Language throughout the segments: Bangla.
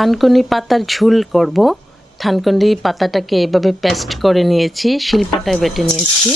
থানকুনি পাতার ঝুল করব। থানকুনি পাতাটাকে এভাবে পেস্ট করে নিয়েছি শিল্পাটায় বেটে নিয়েছি।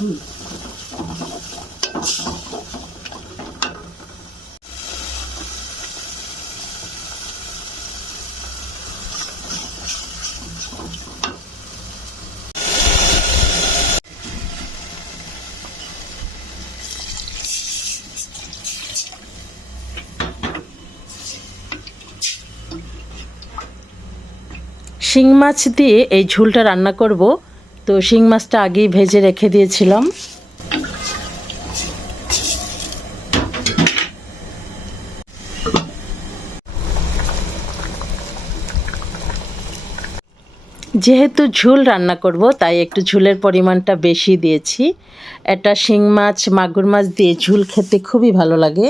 うん。শিং মাছ দিয়ে এই ঝুলটা রান্না করব। তো শিং মাছটা আগেই ভেজে রেখে দিয়েছিলাম। যেহেতু ঝুল রান্না করব, তাই একটু ঝুলের পরিমাণটা বেশি দিয়েছি। এটা শিং মাছ, মাগুর মাছ দিয়ে ঝুল খেতে খুবই ভালো লাগে।